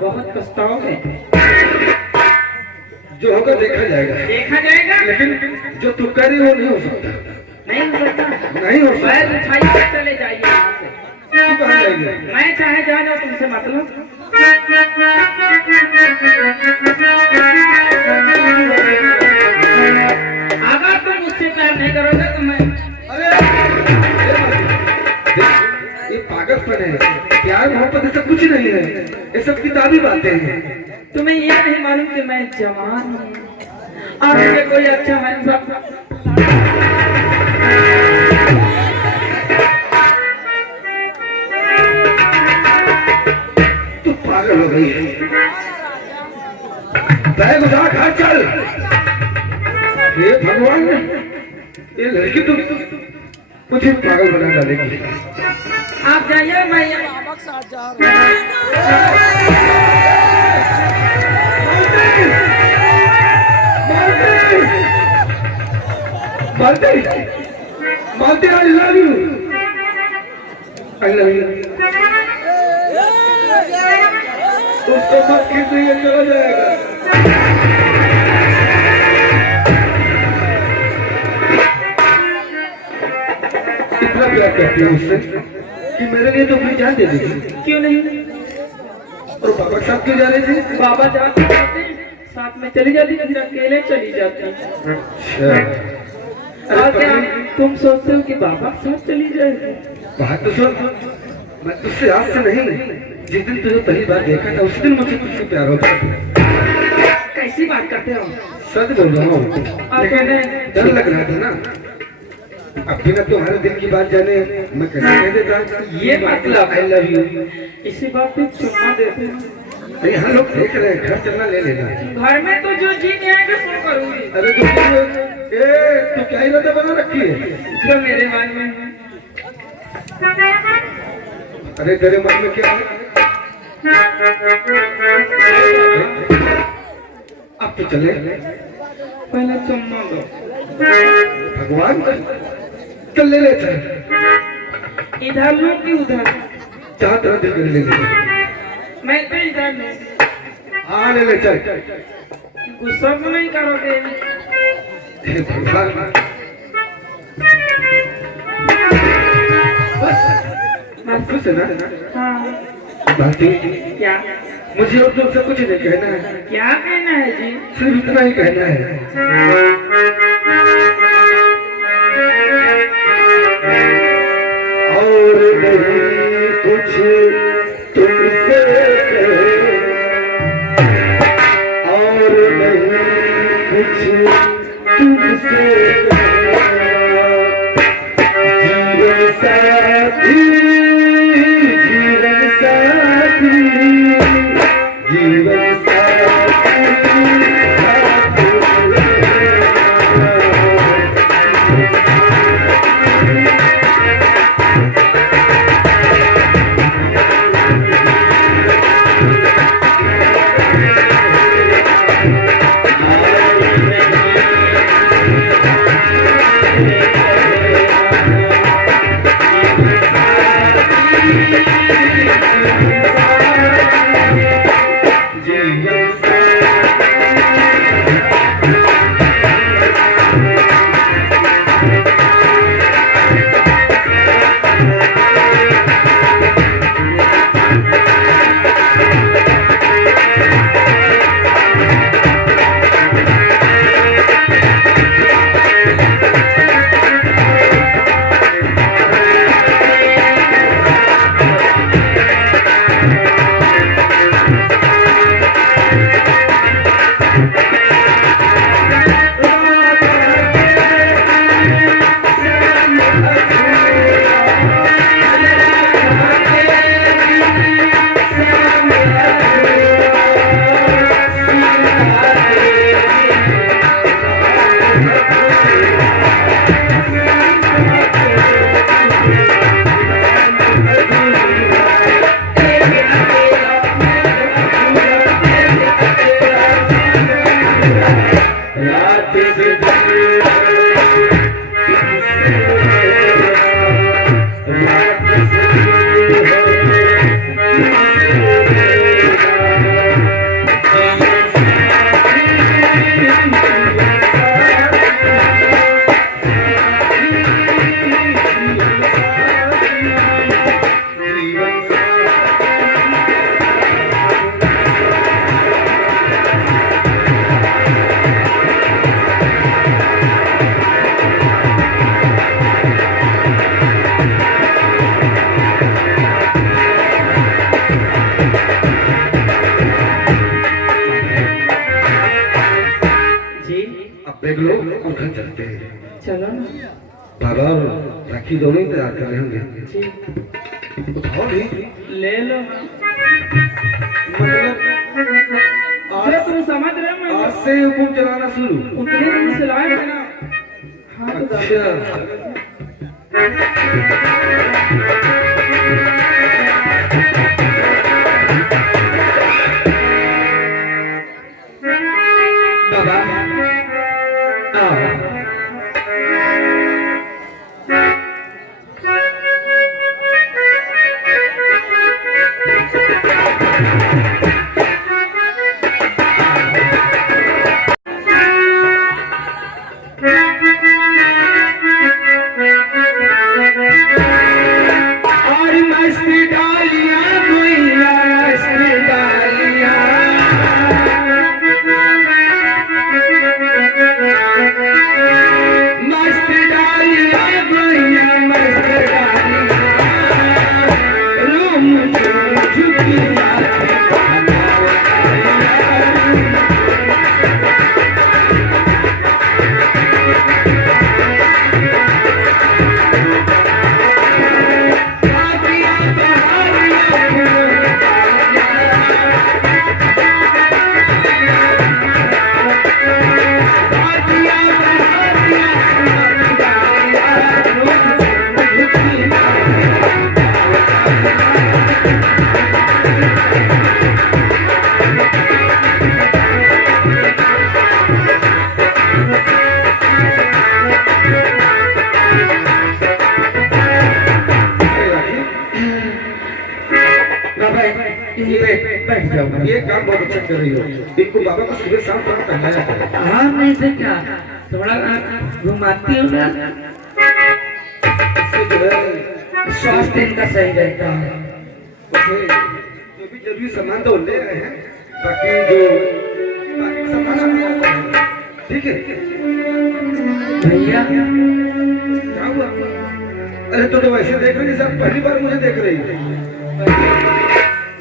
बहुत पछताओगे। जो होगा देखा जाएगा, देखा जाएगा, लेकिन जो तू कर रही हो नहीं हो सकता, नहीं हो सकता, नहीं हो सकता। बैल उठाइए चले जाइए यहाँ से। तू कहाँ जाएगी? मैं चाहे जा जाओ, तुमसे मतलब। अगर तुम मुझसे प्यार नहीं करोगे तो मैं ये पागलपन है। प्यार मोहब्बत ऐसा कुछ नहीं है, ये सब किताबी बातें हैं। तुम्हें ये नहीं मालूम कि मैं जवान हूँ और मुझे कोई अच्छा है तू पागल हो गई है। बैग उठा घर चल। ये भगवान, ये लड़की तो मुझे पागल बना डालेगी। आप जाइए, मैं मानते मानते आई लव यू उसको मत खींचिए चला जाएगा। इतना प्यार करती है उससे कि मेरे लिए तो अपनी जान दे देगी। क्यों नहीं? और बाबा के साथ क्यों जा रहे थे? बाबा जाते जाते साथ में चली जाती, फिर अकेले चली जाती। और क्या तुम सोचते हो कि बाबा के साथ चली जाएगी? बात तो सुन, मैं तुझसे आज से नहीं, जिस दिन तुझे पहली बार देखा था उसी दिन मुझे तुझसे प्यार होता। कैसी बात करते हो? सच बोल रहा हूँ, लेकिन डर लग रहा था ना। अब बिना तुम्हारे दिल की बात जाने मैं कैसे कह देता? ये मतलब आई लव यू, इसी बात पे चुम्मा देते हैं। यहाँ लोग देख रहे हैं, घर चलना ले लेना। घर में तो जो जी नहीं आएगा वो करूंगी। अरे तू क्या इरादा बना रखी है? जो मेरे मन में है। अरे तेरे मन में क्या है? अब तो चले, पहले चुम्मा दो। भगवान चल ले लेते, इधर लो कि उधर? जहाँ तरह दिल कर ले ले। मैं तो इधर लूं। हाँ ले ले चल। गुस्सा तो नहीं करोगे? भगवान बस खुश है ना? हाँ। बाती क्या? मुझे और तुमसे कुछ नहीं कहना है। क्या कहना है जी? सिर्फ इतना ही कहना है, और नहीं कुछ तुमसे और नहीं कुछ तुमसे जीवन साथी जीवन साथी जीवन देख लो और घर चलते हैं। चलो ना। बाबा और राखी दोनों ही तैयार कर रहे होंगे। उठाओ भी ले लो। मतलब आज तुम समझ रहे हो? आज से हुकुम चलाना शुरू। उतने दिन सिलाए थे ना। हाँ तो अच्छा बाबा बैठ जाओ। ये काम बहुत अच्छा कर रही हो। इनको बाबा को सुबह शाम थोड़ा टहलाया करो। हाँ नहीं तो क्या, थोड़ा घुमाती हूँ ना, इससे जो है स्वास्थ्य इनका सही रहता है। जो भी जरूरी सामान तो ले रहे हैं, बाकी सामान आप लोग ठीक है। भैया क्या हुआ? अरे तो वैसे देख रहे जैसे आप पहली बार मुझे देख रही है।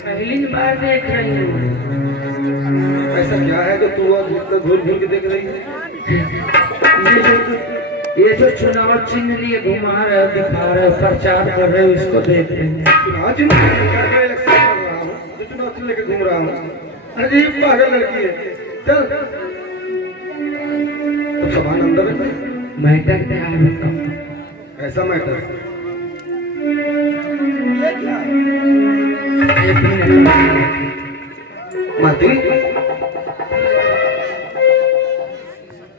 पहली बार देख रही हूँ। ऐसा क्या है जो तू आज इतना घूर घूर के देख रही है? ये जो चुनाव चिन्ह लिए घुमा रहे हो, दिखा रहे हो, प्रचार कर रहे हो, इसको देख रहे हैं। चुनाव चिन्ह इलेक्शन कर रहा हूँ, जो चुनाव चिन्ह लेकर घूम रहा हूँ। अरे ये पागल लड़की है। चल तो सामान अंदर है। मैटर क्या है बताओ? ऐसा मैटर एक मिनट। माती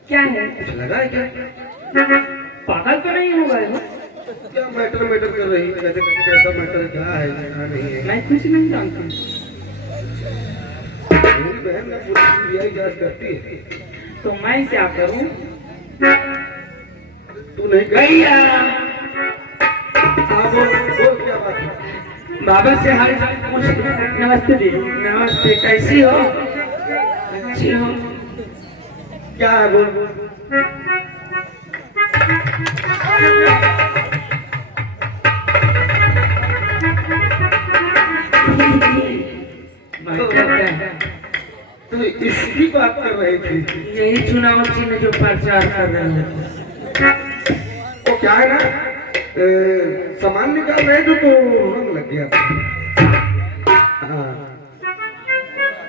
क्या है? कुछ लगा है क्या? पागल तो नहीं होगा ये? क्या मैटर कर रही है? कैसे कैसा मैटर क्या है क्या नहीं है? मैं कुछ नहीं जानती। मेरी बहन ने पूरी यही जांच करती है। तो मैं क्या करूं? तू नहीं भैया हाँ बोल क्या बात है? बाबा से हाल पूछ। नमस्ते दीदी। नमस्ते, कैसी हो? अच्छी हो? क्या है बोल? तू इसकी बात कर रही थी? यही चुनाव चिन्ह जो प्रचार कर रहे हैं। वो क्या है ना, सामान निकाल रहे थे तो रंग लग गया। हाँ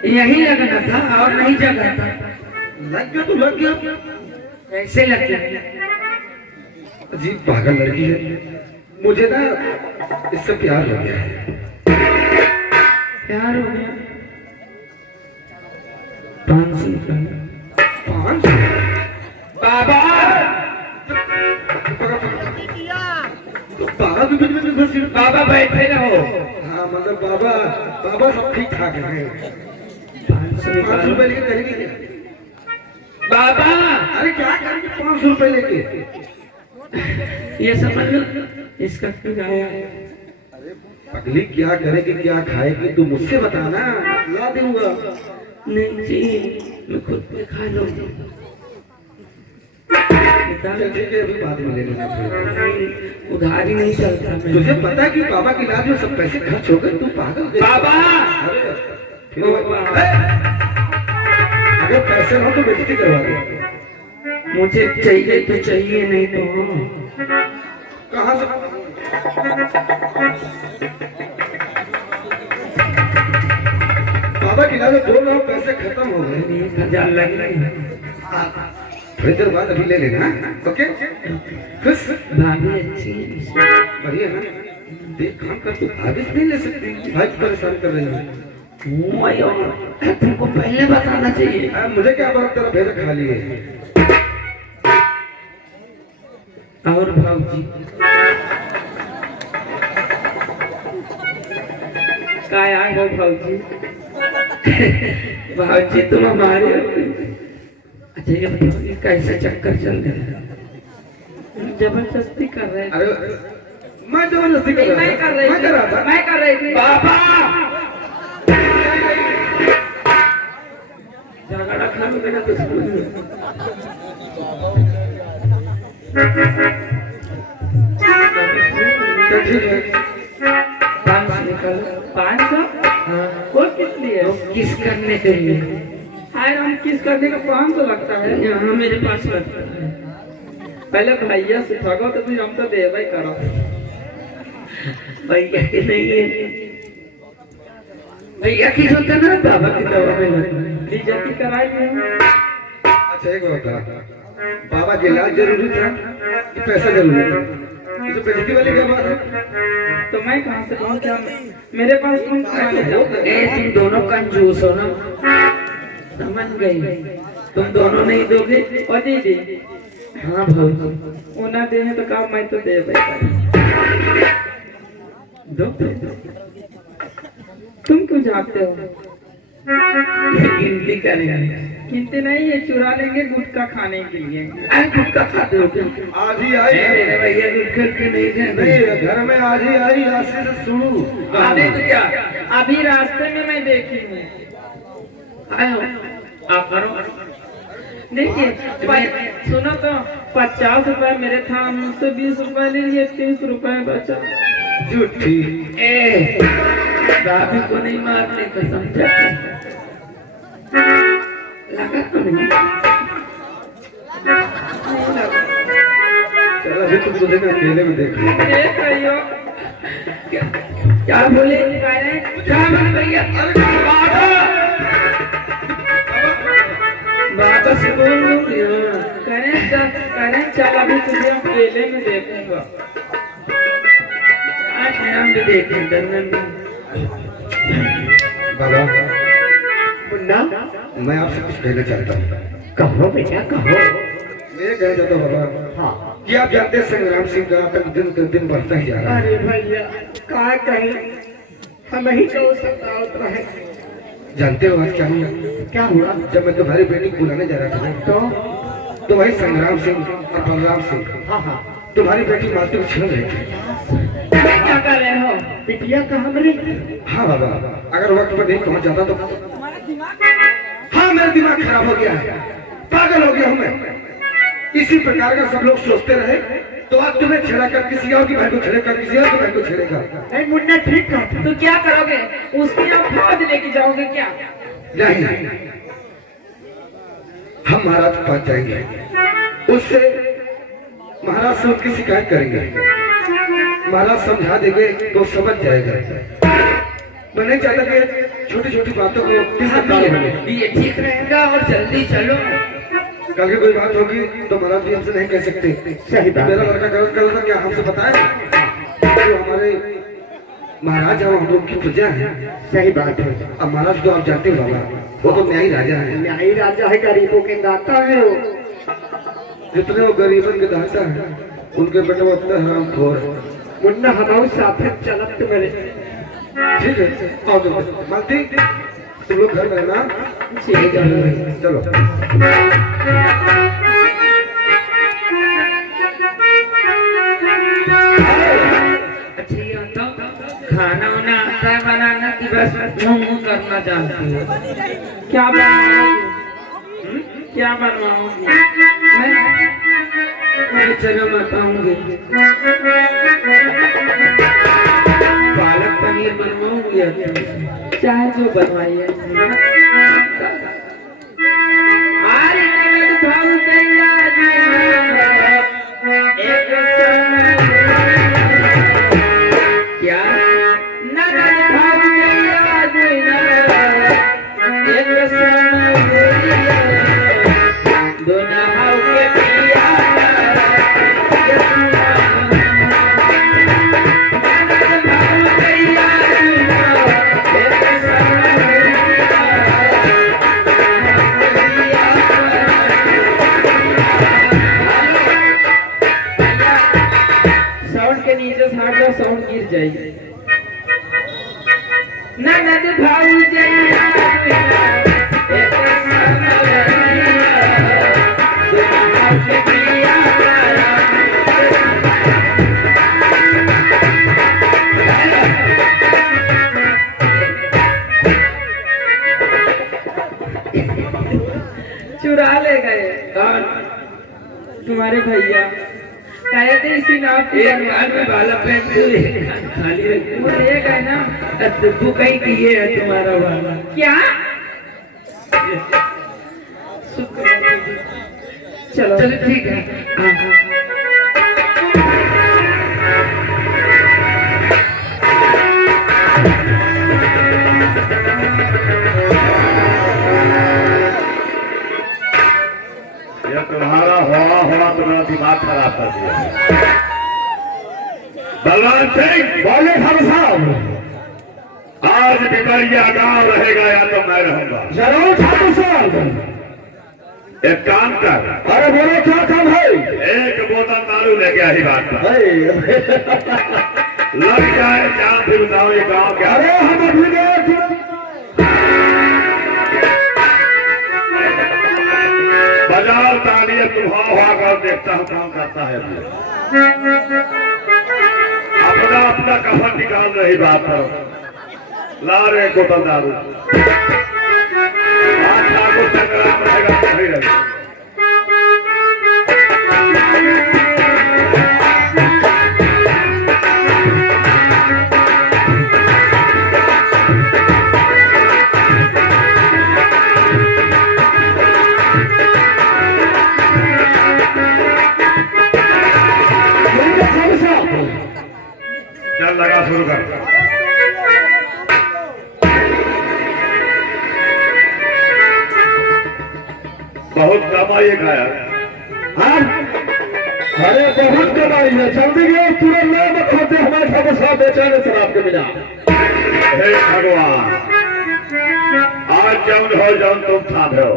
यही लगना था और नहीं जगह था। लग गया तो लग गया। कैसे लग गया? अजीब पागल लड़की है। मुझे ना इससे प्यार हो गया है। प्यार हो गया? 500 बाबा तो बाबा भी बीच में घुस गए। बाबा बैठे रहो। हाँ मतलब बाबा सब ठीक ठाक है। 500 रुपए लेके करेंगे क्या? बाबा अरे क्या करेंगे 500 रुपए लेके? ये समझ लो इसका क्यों आया? अरे पगली क्या करेगी क्या खाएगी तू मुझसे बताना, ला दूंगा। नहीं जी, मैं खुद पे खा लूंगा। चल ठीक है, अभी बाद में ले लेना। उधारी नहीं चलता। तुझे पता है कि बाबा के इलाज में सब पैसे खर्च हो गए, तू पागल है। बाबा अरे फिर अगर पैसे हो तो बेइज्जती करवा दे। मुझे चाहिए तो चाहिए, नहीं तो कहाँ से? बाबा के इलाज में 2 लाख पैसे खत्म हो गए। 1000 लग रहे। थोड़ी देर बाद अभी ले लेना। ओके खुश? भाभी अच्छी है। बढ़िया ना? देख काम कर, तू आगे नहीं ले सकती। भाई परेशान कर रही है। तुमको पहले बताना चाहिए। मुझे क्या पता, तेरा भेजा खाली है। और भाजी काय आए हो भाजी? भाजी तुम हमारे। अच्छा ये बताओ कैसा चक्कर चल रहा है? जबरदस्ती कर रहे हैं? अरे मैं जबरदस्ती कर रहा था। मैं कर रहा था। मैं कर रही थी। बाबा झगड़ा खा मेरा दुश्मन। तो ठीक है 500 निकल। 500? वो किस लिए? किस करने के लिए? हाय हम किस करने का 500 लगता है? यहाँ मेरे पास लगता है। पहले भैया से ठगो तो फिर हम तो दे भाई करो। भैया की नहीं है। भैया की होता ना बाबा की दवा में बेइज्जती कराई है। अच्छा एक बात बता, बाबा की इलाज जरूरी था कि पैसा जरूरी था? इसे बेइज्जती वाली क्या बात है? तो मैं कहाँ से दूँ? क्या मेरे पास तुम कमाने जाओगे? तुम दोनों कंजूस हो ना, समझ गई? तुम दोनों नहीं दोगे? ओ दीदी, हाँ भाई, उन्हें देने तो काम मैं तो दे भाई। दो। तुम क्यों झाँकते हो? गिनती करेंगे। गिनती नहीं है, चुरा लेंगे गुटखा खाने के लिए। अरे गुटखा खाते हो तुम? आधी आई मेरे भैया गुटखा के नहीं खाते। नहीं, घर में आधी आई रास्ते से शुरू। आधे तो क्या? अभी रास्ते में मैं देखी हूँ। आए हो आप करो। देखिए, सुनो तो 50 रुपए मेरे था, मुझसे 20 रुपए ले लिए, 30 रुपए बचा। झूठी। भाभी को नहीं मारने का समझा? लगा तो नहीं? चल अभी तुम तुझे मैं अकेले में देख लूँ। देख रही हो? क्या बोले? क्या बोले भैया? बाबा से बोल दूंगी। करें चल, अभी तुझे अकेले में देखूंगा। आज हम भी देखें बाबा, मुन्ना, मैं आपसे कुछ कहना चाहता हूँ। कहो बेटा कहो। मैं कहना चाहता हूँ बाबा, हाँ। कि आप जानते हैं संग्राम सिंह का आतंक दिन बढ़ता ही जा रहा है। अरे भैया क्या कहें, हम ही तो सतावत रहे। जानते हो आज क्या हुआ? क्या हुआ? जब मैं तुम्हारी बेटी को बुलाने जा रहा था तो वही संग्राम सिंह और बलराम सिंह, हाँ हाँ, तुम्हारी बेटी मालती को छीन रहे थे। क्या कर रहे हो? बिटिया का हमरे। हाँ बाबा, अगर वक्त पर नहीं पहुंच जाता तो। हाँ, मेरा दिमाग खराब हो गया है, पागल हो गया हूँ मैं। इसी प्रकार का सब लोग सोचते रहे तो आज तुम्हें छेड़कर किसी और की बहन को छेड़ेगा, किसी और की बहन को छेड़ेगा। नहीं मुन्ना ठीक है। तो क्या करोगे? उसकी आप फौज लेके जाओगे क्या? नहीं, हम महाराज के पास जाएंगे, उससे महाराज से उनकी शिकायत करेंगे। महाराज समझा देंगे तो समझ जाएगा। मैं नहीं चाहता कि छोटी छोटी बातों को ये ठीक रहेगा और जल्दी चलो। कल की कोई बात होगी तो महाराज भी हमसे नहीं कह सकते। सही बात। मेरा लड़का गलत कर रहा था, क्या हमसे बताए? तो हमारे महाराज हम लोग की प्रजा है। सही बात है। अब महाराज तो आप जानते हो बाबा, वो तो न्यायी राजा है। न्यायी राजा है, गरीबों के दाता है वो। जितने वो गरीबन के दाता है, उनके बेटे वो अपने हरामखोर है। मुन्ना हमारे साथ चलत मेरे। ठीक है, आओ तुम मालती, तुम लोग घर में रहना। चलो अच्छा ये बताओ, खाना वाना आता है बनाना कि बस मुंह करना चाहती हो? क्या बनवाओगे? क्या बनवाओगे? मैं चलो बताऊंगी। पालक पनीर बनवाऊंगी या चाहे जो बनवाइए। क्या साउंड के नीचे से हट जाओ, साउंड गिर जाएगी। ननद भौजैया चुरा ले गए। तुम्हारे भैया कहे थे इसी नाव पे वाला पेट खाली रखी। वो ले गए ना। वो कहीं की ये है तुम्हारा वाला। क्या? चलो चलो ठीक है। हाँ। तुम्हारा हुआ हुआ तो मेरा दिमाग खराब कर दिया। बलवान सिंह बोले खान साहब। आज पिपरिया गांव रहेगा या तो मैं रहूंगा। जरूर ठाकुर साहब। एक काम कर, अरे बोलो क्या काम है? एक बोतल दारू लेके आई बात पर अरे लग जाए जान फिर बताओ ये गांव क्या। अरे हम अभी गए तुरंत। बाजार तालिए तुम्हारा हुआ कर देखता हूँ काम करता है। अपना अपना कफन निकाल रही बात पर ला रे बोतल दारू। आज ठाकुर संग्राम रहेगा तो सही रहेगा। चल लगा शुरू कर। बहुत कमाई खाया। हाँ? अरे बहुत कमाई है। जल्दी गए तुरंत ना मत खाते हमारे ठाकुर साहब बेचारे शराब के बिना। हे भगवान आज जौन हो जौन तुम साध हो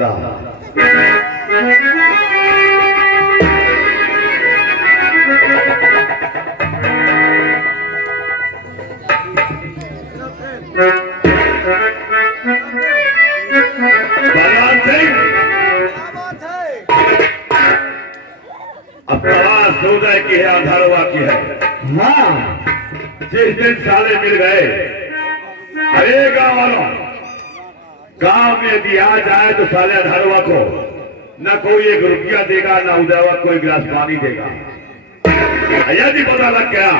ला। बलवान सिंह अब तलाश उदय की है अंधारवा की है। हाँ जिस दिन साले मिल गए अरे गांव वालों गांव में दिया जाए तो साले अंधारवा को न कोई 1 रुपया देगा न उदयवा कोई गिलास पानी देगा। यदि पता लग गया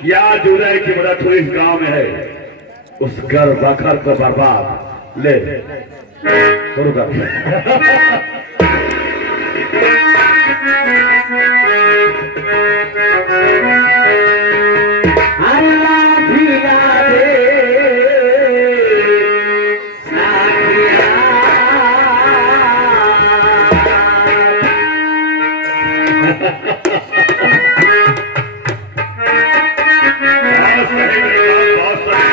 कि आज उदय की मदद थोड़ी इस गांव में है उस घर बखर को बर्बाद ले शुरू कर। अल्लाह भिला दे साखिया। बहुत सही मेरे बाप, बहुत सही।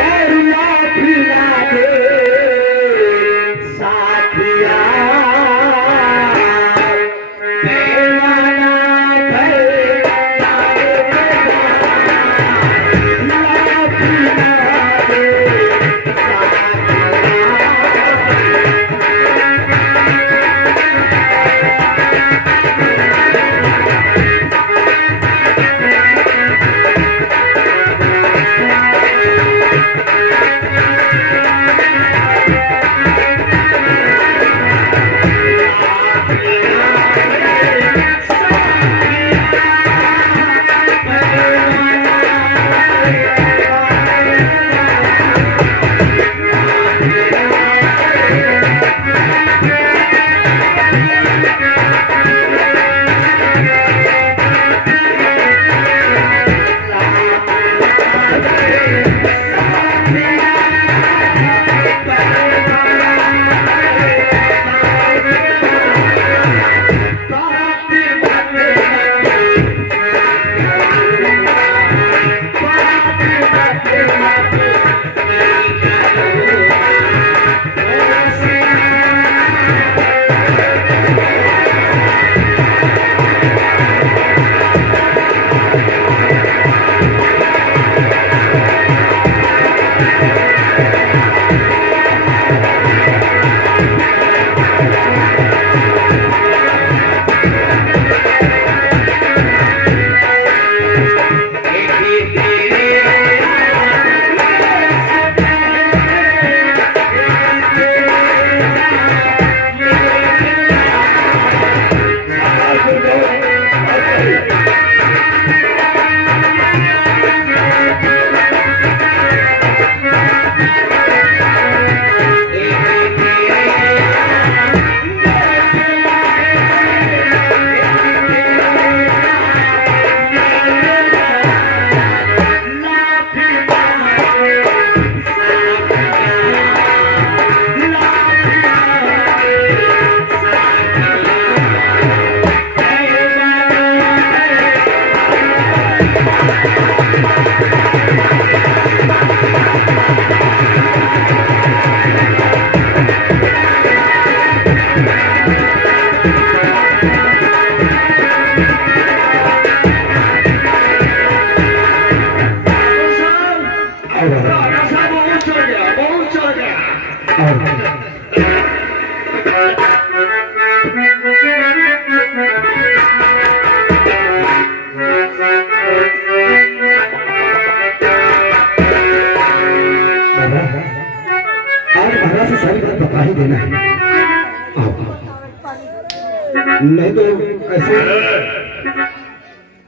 अल्लाह भिला दे साखिया। नहीं तो ऐसे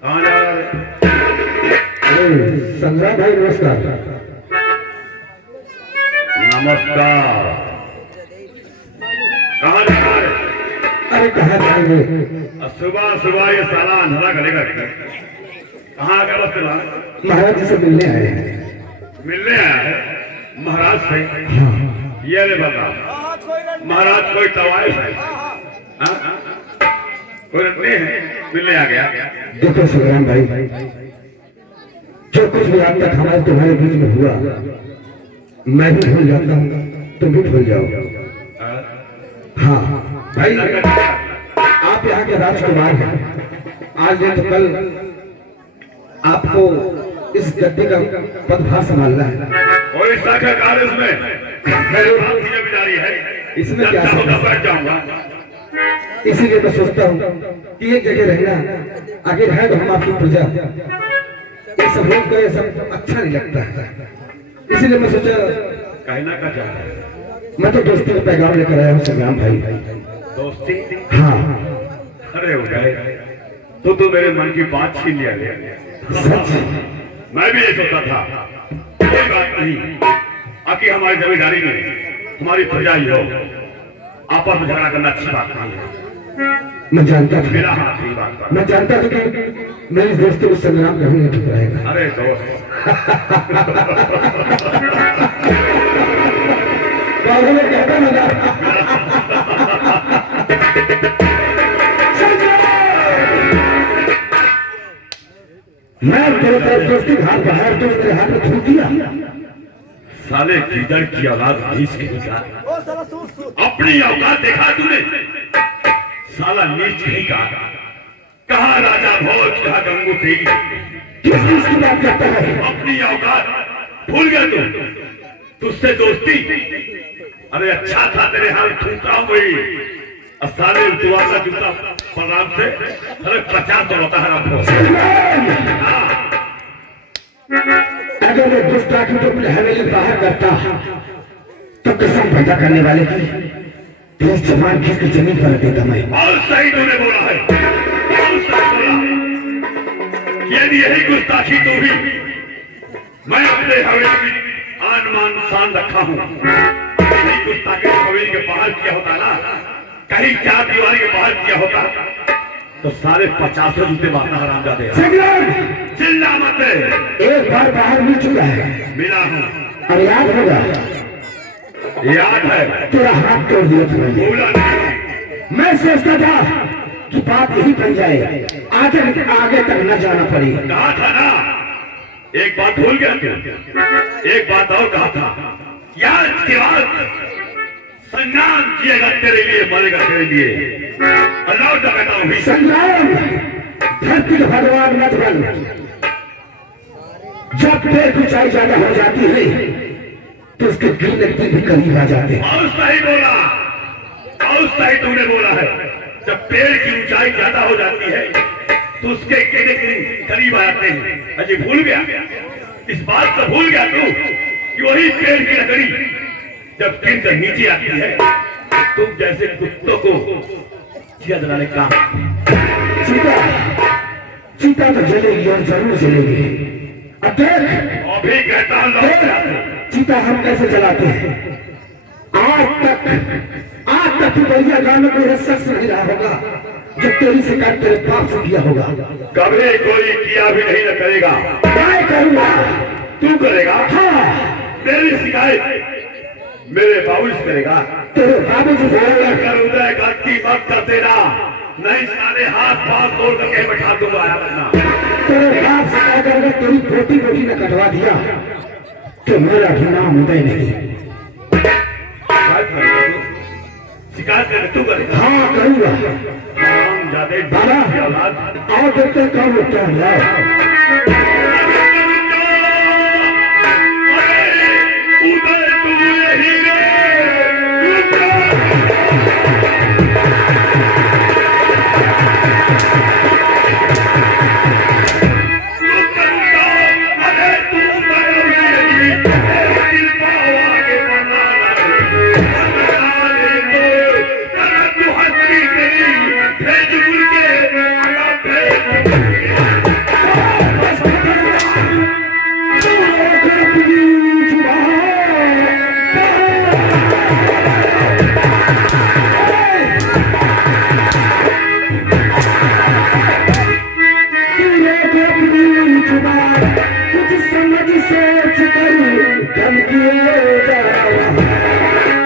कहाँ जा रहा है? संग्राम भाई नमस्कार। नमस्कार। कहाँ जा रहा है? अरे कहाँ जाएंगे? सुबह सुबह ये साला अंधेरा करेगा। कहाँ आ गया बस फिलहाल? महाराज जी से मिलने आए हैं। मिलने आया है महाराज से। हाँ। ये ले बता महाराज कोई तवाइफ है? कोई रखने हैं मिलने आ गया। देखो संग्राम भाई, जो कुछ भी आज तक हमारे तुम्हारे बीच में हुआ मैं भी भूल जाता हूँ, तुम भी भूल जाओ। हाँ भाई, आप यहाँ के राजकुमार हैं। आज नहीं तो कल आपको इस गद्दी का पदभार संभालना है। और इस साखा कार्य में जिम्मेदारी है। इसमें क्या बैठ जाऊंगा। इसीलिए मैं सोचता हूँ कि एक जगह रहना, आखिर है तो हम आपकी प्रजा। ये सब लोग को ये सब अच्छा नहीं लगता है, इसीलिए मैं सोचा कहना का चाह रहा है। मैं तो दोस्ती का पैगाम लेकर आया हूँ संग्राम भाई। दोस्ती? हाँ। अरे हो गए तो मेरे मन की बात छीन लिया गया। सच? मैं भी ये सोचा था कोई बात नहीं, आखिर हमारी जमींदारी में हमारी प्रजा ही हो, आपस में झगड़ा करना अच्छी बात नहीं है। मैं जानता था, मेरा हाथ नहीं बात कर। मैं जानता था कि मेरी दोस्ती को संग्राम कभी नहीं ठीक रहेगा। अरे दोस्त में कहता लगा मैं तेरे दोस्ती हाथ बाहर तो मेरे हाथ में छू दिया। साले कीदड़ की औलाद नीच कहीं का, अपनी औकात देखा तूने? साला नीच कहीं का, कहा राजा भोज, कहा गंगू तेरी। किस चीज की बात करता है? अपनी औकात भूल गया तू? तुझसे दोस्ती? अरे अच्छा था तेरे हाल ठूका वही, और साले दुआ का जूता प्रणाम से अरे 50 तो होता है आपको। अगर मैं दुष्ट आखिर तो अपने हवेली बाहर करता तो कसम पैदा करने वाले की तेरे जवान खींच जमीन पर देता मैं। और सही तूने बोला है, और सही बोला। यदि यही गुस्ताखी तो हुई, मैं अपने हवेली की आन मान शान रखा हूँ। यही गुस्ताखी हवेली के बाहर किया होता ना, कहीं 4 दीवारी के बाहर किया होता तो सारे 50 जूते मारना हराम जाते हैं। चिल्ला मत। एक बार बाहर मिल चुका है, मिला हूँ और याद होगा, याद है तेरा हाथ तोड़ दिया था मैंने। भूला नहीं। मैं सोचता था कि बात यही बन जाए, आगे तक न जाना पड़े। कहा था ना, एक बात भूल गया तू? एक बात और कहा था, यार इसके बाद संग्राम किएगा तेरे लिए, मरेगा तेरे लिए। अल्लाह कहता हूँ संग्राम धरती का भगवान मत बन। जब पेड़ की ऊंचाई ज्यादा हो जाती है तो उसके गिरने के भी करीब आ जाते हैं। और सही बोला, और सही तूने बोला है। जब पेड़ की ऊंचाई ज्यादा हो जाती है तो उसके गिरने के करीब आ जाते हैं। अजय भूल गया, इस बात को भूल गया तू कि वही पेड़ की लकड़ी जब गिरकर नीचे आती है तुम जैसे कुत्तों को चिया जलाने का। चीता चीता तो जलेगी और जरूर जलेगी। अब देख, अभी कहता हूं चीता हम कैसे जलाते हैं। आज तक तू बलिया गांव में कोई शख्स नहीं रहा होगा जो तेरी शिकायत तेरे बाप से किया होगा। कभी कोई किया भी नहीं न करेगा। मैं करूंगा। तू करेगा? हाँ। मेरी शिकायत मेरे बाबू से करेगा। तेरे बाबू से कर उदय की मत कर देना, नहीं साले हाथ पाथ तोड़ करके बैठा दूंगा। तेरे बाप से अगर तेरी पोती रोटी ने कटवा दिया तो मेरा भी नाम उदय नहीं। शिकायत कर तू करे। हाँ करूँगा। हम जाते बाबा और देखते कब उठता है।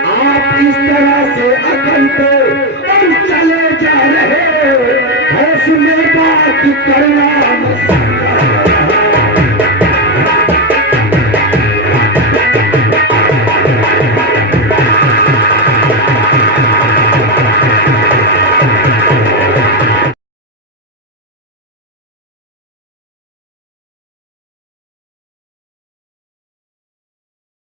आप इस तरह से अकल पे चले जा रहे हो, होश में बात करना